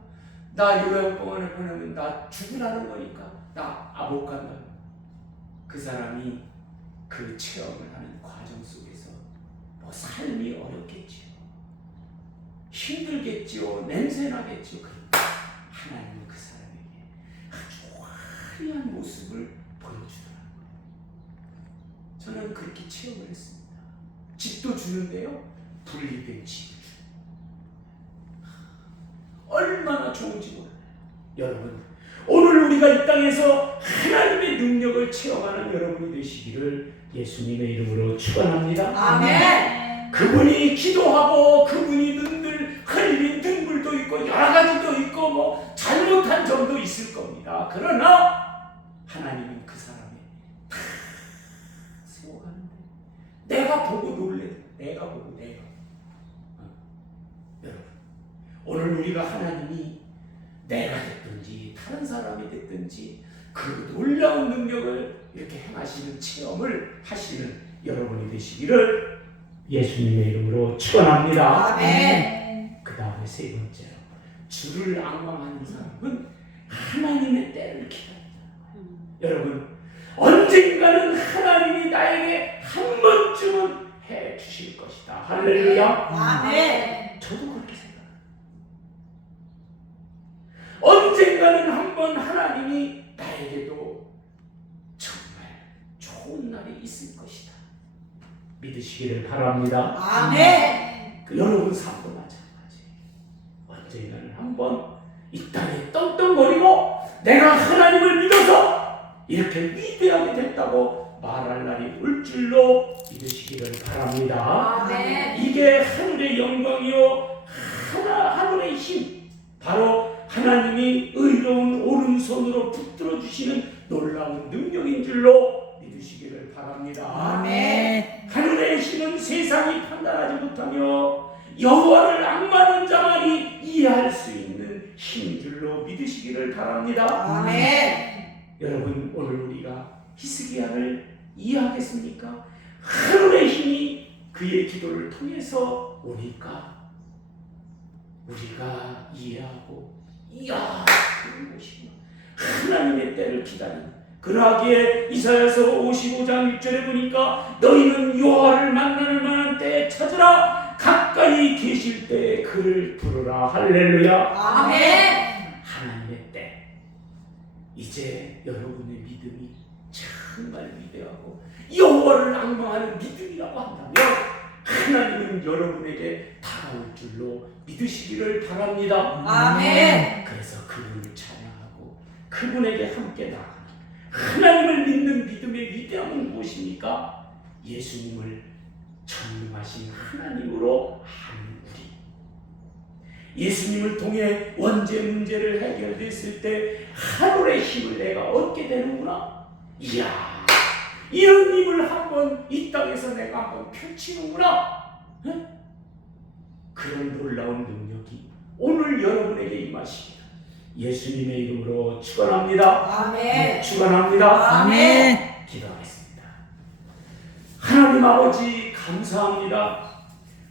나 요양병원에 보내면 나 죽으라는 거니까 나 못 간다. 그 사람이 그 체험을 하는 과정 속에서 뭐 삶이 어렵겠지요, 힘들겠지요, 냄새나겠지요. 그러니까 하나님은 그 사람에게 아주 화려한 모습을 보여주더라고요. 저는 그렇게 체험을 했습니다. 집도 주는데요, 분리된 집을 주는, 얼마나 좋은지 몰라요. 여러분, 오늘 우리가 이 땅에서 하나님의 능력을 체험하는 여러분이 되시기를 예수님의 이름으로 축원합니다. 아멘. 그분이 기도하고 그분이 눈물 흘린 눈물도 있고 여러 가지도 있고 뭐 잘못한 점도 있을 겁니다. 그러나 하나님은 그 사람의 다 세워가는데 내가 보고 놀래. 내가 보고 여러분, 오늘 우리가 하나님이 내가 됐든지 다른 사람이 됐든지 그 놀라운 능력을 이렇게 행하시는 체험을 하시는 여러분이 되시기를 예수님의 이름으로 축원합니다. 아멘. 그 다음에 세 번째로, 주를 앙망하는 사람은 하나님의 때를 기다린다. 여러분, 언젠가는 하나님이 나에게 한 번쯤은 해 주실 것이다. 할렐루야. 아멘. 저도 그렇게 생각합니다. 언젠가는 한번 하나님이 나에게도 정말 좋은 날이 있을 것이다. 믿으시기를 바랍니다. 아멘. 여러분 삶도 마찬가지. 언젠가는 한번 이 땅에 떵떵거리고 내가 하나님을 믿어서 이렇게 위대하게 됐다고 말할 날이 올 줄로 믿으시기를 바랍니다. 아멘. 이게 하늘의 영광이요 하늘의 힘, 바로 하나님이 의로운 오른손으로 붙들어 주시는 놀라운 능력인 줄로 믿으시기를 바랍니다. 아멘. 하늘의 힘은 세상이 판단하지 못하며 여호와를 앙망하는 자만이 이해할 수 있는 힘인 줄로 믿으시기를 바랍니다. 아멘. 여러분, 오늘 우리가 히스기야를 이해하겠습니까? 하늘의 힘이 그의 기도를 통해서 오니까 우리가 이해하고, 이야, 그런 것이구나. 하나님의 때를 기다리는. 그러하기에 이사야서 55장 6절에 보니까 너희는 여호와를 만나는 만한 때에 찾으라, 가까이 계실 때에 그를 부르라. 할렐루야. 아멘. 하나님의 때, 이제 여러분의 믿음이 정말 위대하고 여호와를 앙망하는 믿음이라고 한다면 하나님은 여러분에게 다가올 줄로 믿으시기를 바랍니다. 아멘. 그래서 그분을 찬양하고 그분에게 함께 나가는 하나님을 믿는 믿음의 위대함은 무엇입니까? 예수님을 전능하신 하나님으로 아는 우리. 예수님을 통해 원죄 문제를 해결됐을 때 하늘의 힘을 내가 얻게 되는구나. 이야, 이런 힘을 한번 이 땅에서 내가 한번 펼치는구나. 네? 그런 놀라운 능력이 오늘 여러분에게 임하시기를 예수님의 이름으로 축원합니다. 아멘. 축원합니다. 아멘. 기도하겠습니다. 하나님 아버지, 감사합니다.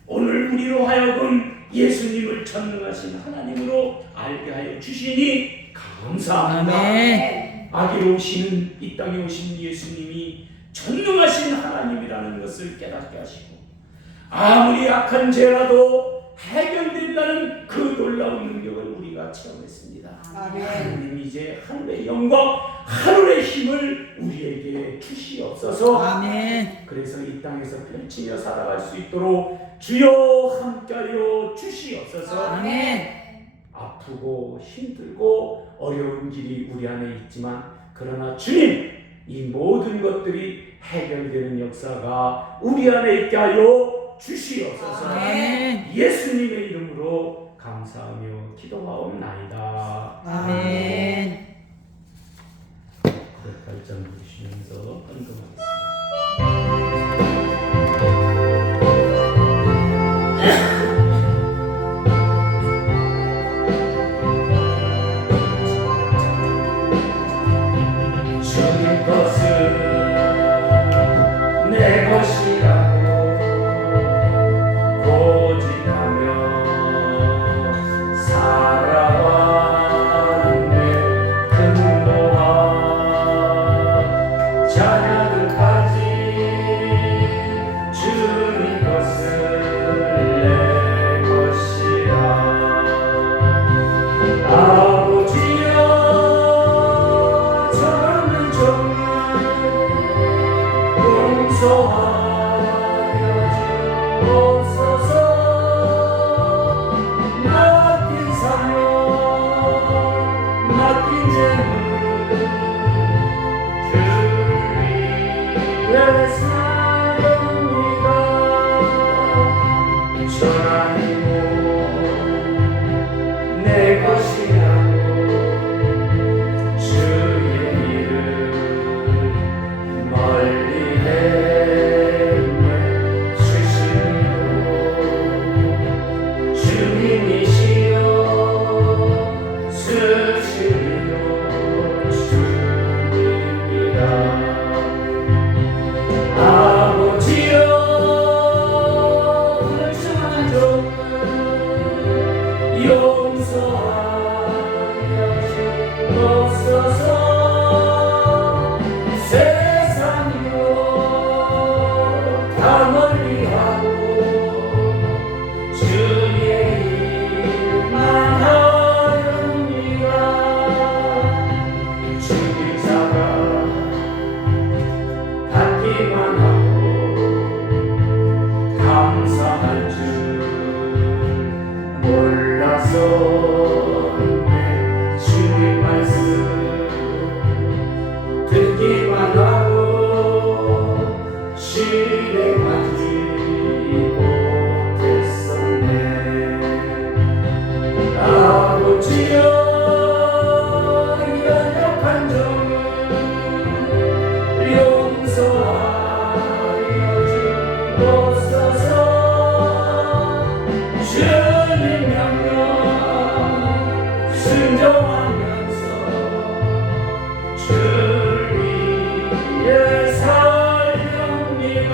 오늘 우리로 하여금 예수님을 전능하신 하나님으로 알게 하여 주시니 감사합니다. 아멘. 아기로 오시는 이 땅에 오신 예수님이 전능하신 하나님이라는 것을 깨닫게 하시고, 아무리 악한 죄라도 해결된다는 그 놀라운 능력을 우리가 체험했습니다. 아멘. 하나님, 이제 하늘의 영광, 하늘의 힘을 우리에게 주시옵소서. 아멘. 그래서 이 땅에서 펼치며 살아갈 수 있도록 주여 함께하여 주시옵소서. 아멘. 아프고 힘들고 어려운 길이 우리 안에 있지만 그러나 주님 이 모든 것들이 해결되는 역사가 우리 안에 있게 하여 주시옵소서. 아멘. 예수님의 이름으로 감사하며 기도하옵나이다. 아멘. 908장 부르시면서 헌금하겠습니다. 주님 것은 내 것이라고 고집하며 살아왔네. 근모와 자녀들까지 주님 것은 내 것이라. 아버지여 저는 종을 용서하여 주옵소서. 맡긴 사명 맡긴 재물 주를 위해 사용합니다. 전하니 내 것이라고 주의 이름 멀리 행해 주시리로. 주님이시여 쓰시리로. 주님이라. 아버지여 불쌍한 종을 용서하여 주옵소서. 세상이요 다 멀리하고 주의 일만 하렵니다. 주기사가 받기만 하고 감사할 줄 몰라서 주님 말씀 듣기만 하고 실행하지 못했었네. 아버지여 연약한 종을 용서하여 주옵소서. 주님 명령 순종하면서 주를 위해 살렵니다.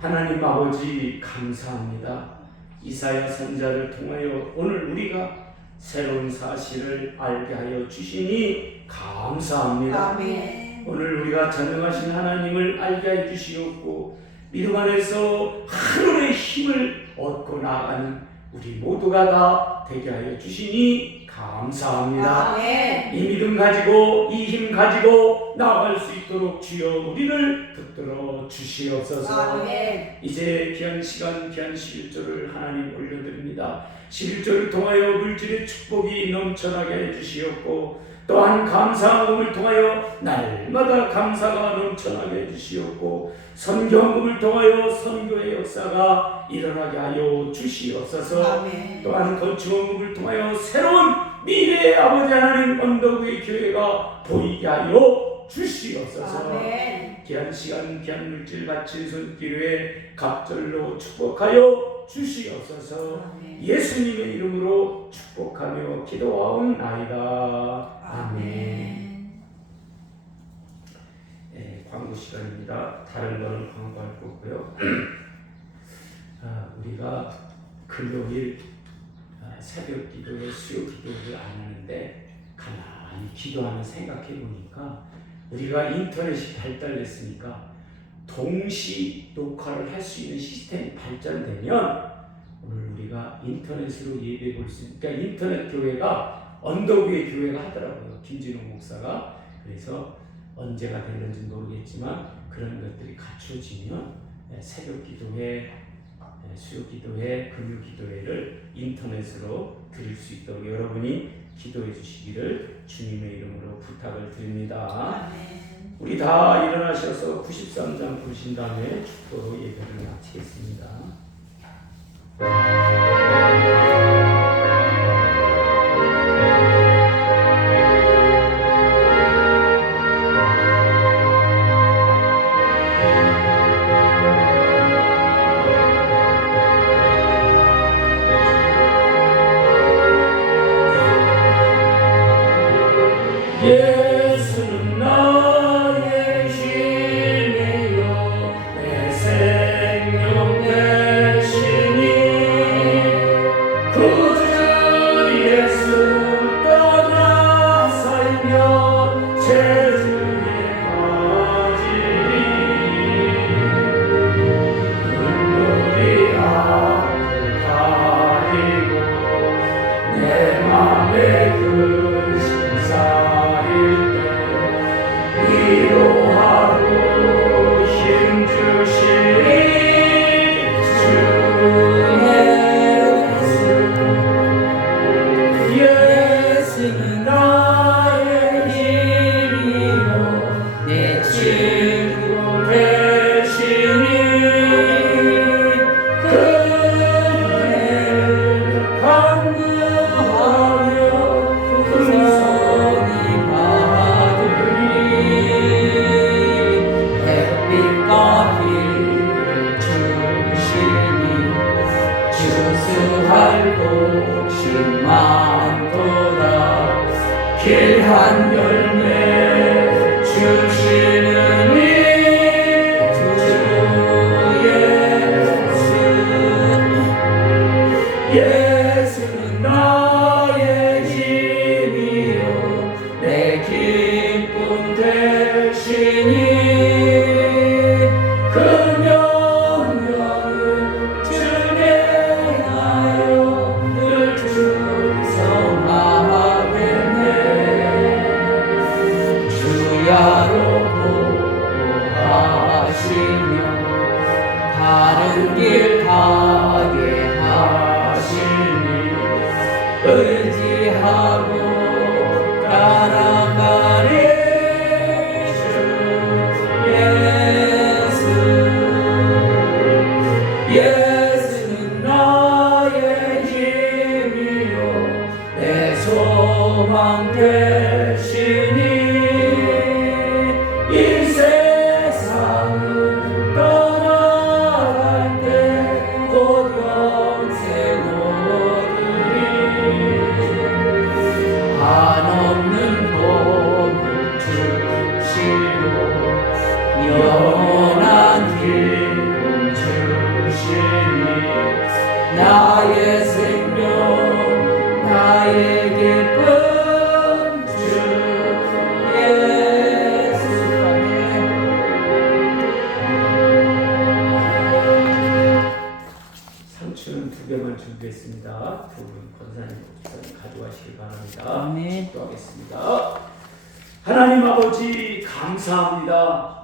하나님 아버지 감사합니다. 이사야 선지자를 통하여 오늘 우리가 새로운 사실을 알게 하여 주시니 감사합니다. 아멘. 오늘 우리가 전능하신 하나님을 알게 해 주시옵고 믿음 안에서 하늘의 힘을 얻고 나아가는 우리 모두가 다 되게 하여 주시니 감사합니다. 아멘. 이 믿음 가지고 이 힘 가지고 나아갈 수 있도록 주여 우리를 붙들어 주시옵소서. 아멘. 이제 귀한 시간 귀한 11조를 하나님 올려드립니다. 11조를 통하여 물질의 축복이 넘쳐나게 해주시옵고 또한 감사함을 통하여 날마다 감사가 넘쳐나게 해주시옵고 선교함을 통하여 선교의 역사가 일어나게 하여 주시옵소서. 아멘. 또한 건축원금을 통하여 새로운 미래의 아버지 하나님 언덕 위의 교회가 보이게 하여 주시옵소서. 아멘. 귀한 시간 귀한 물질 바친 손길에 갑절로 축복하여 주시옵소서. 아멘. 예수님의 이름으로 축복하며 기도하옵나이다. 아멘. 네, 광고 시간입니다. 다른 거는 광고할 거고요. 우리가 금요일 새벽 기도에 수요 기도를 안 하는데 가만히 기도하며 생각해 보니까 우리가 인터넷이 발달됐으니까 동시 녹화를 할 수 있는 시스템이 발전되면 오늘 우리가 인터넷으로 예배 볼 수 있는, 그러니까 인터넷 교회가 언덕 위의 교회가 하더라고요. 김진호 목사가. 그래서 언제가 될는지 모르겠지만 그런 것들이 갖춰지면 새벽 기도회, 수요 기도회, 금요 기도회를 인터넷으로 드릴 수 있도록 여러분이 기도해 주시기를 주님의 이름으로 부탁을 드립니다. 우리 다 일어나셔서 93장 부르신 다음에 축도로 예배를 마치겠습니다. 예수는 나의 힘이요 내 생명 되시니 그 주 예수 떠나 살며 죄중에 빠지니 눈물이 앞을 가리고 내 맘에 근심 쌓일 때 위로하고 힘주시니 주 예수는 나의 힘이요 내 친구 되시니 그를 간구하며 풍성히 받으리 햇빛과 빛을 주시니 주수할 곳이 많도다 길한 열매 주시는 이 주 예수는 나의 힘이요 내 기쁨 되시니 그 명령을 준행하여 늘 충성하겠네 주야로 보호하시며 바른 길 가게 하시니 의지하고 따라가리 주 예수 예수는 나의 힘이요 내 소망 되시니 이 세상을 떠나갈 때 곧 영생 얻으리 한없는 복을 주시고 영원한 기쁨 주시니 나의 생명 나의 기쁨 주 예수 상추는 2개만 준비했습니다. 두 분 권사님, 목사님 가져가시기 바랍니다. 아멘. 기도하겠습니다. 하나님 아버지 감사합니다.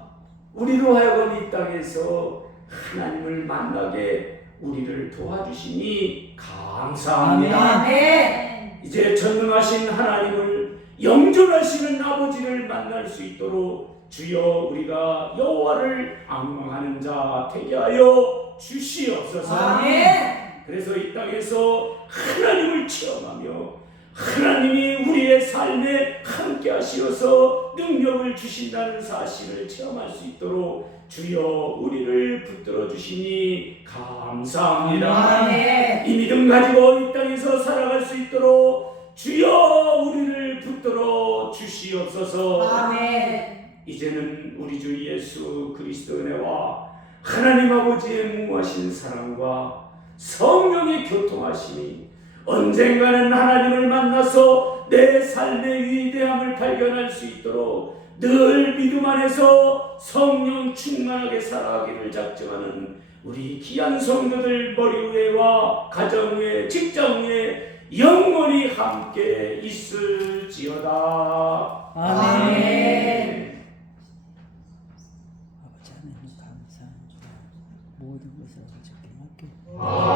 우리로 하여금 이 땅에서 하나님을 만나게 우리를 도와주시니 감사합니다. 아멘. 이제 전능하신 하나님을 영존하시는 아버지를 만날 수 있도록 주여 우리가 여호와를 앙망하는 자 되게 하여 주시옵소서. 아멘. 그래서 이 땅에서 하나님을 체험하며 하나님이 우리의 삶에 함께 하시어서 능력을 주신다는 사실을 체험할 수 있도록 주여 우리를 붙들어 주시니 감사합니다. 아멘. 이 믿음 가지고 이 땅에서 살아갈 수 있도록 주여 우리를 붙들어 주시옵소서. 아멘. 이제는 우리 주 예수 그리스도 은혜와 하나님 아버지의 무궁하신 사랑과 성령의 교통하심이 언젠가는 하나님을 만나서 내 삶의 위대함을 발견할 수 있도록 늘 믿음 안에서 성령 충만하게 살아가기를 작정하는 우리 귀한 성도들 머리 위에와 가정 위에 직장 위에 영원히 함께 있을지어다. 아멘. 아버지 하나님 감사합니다. 아멘.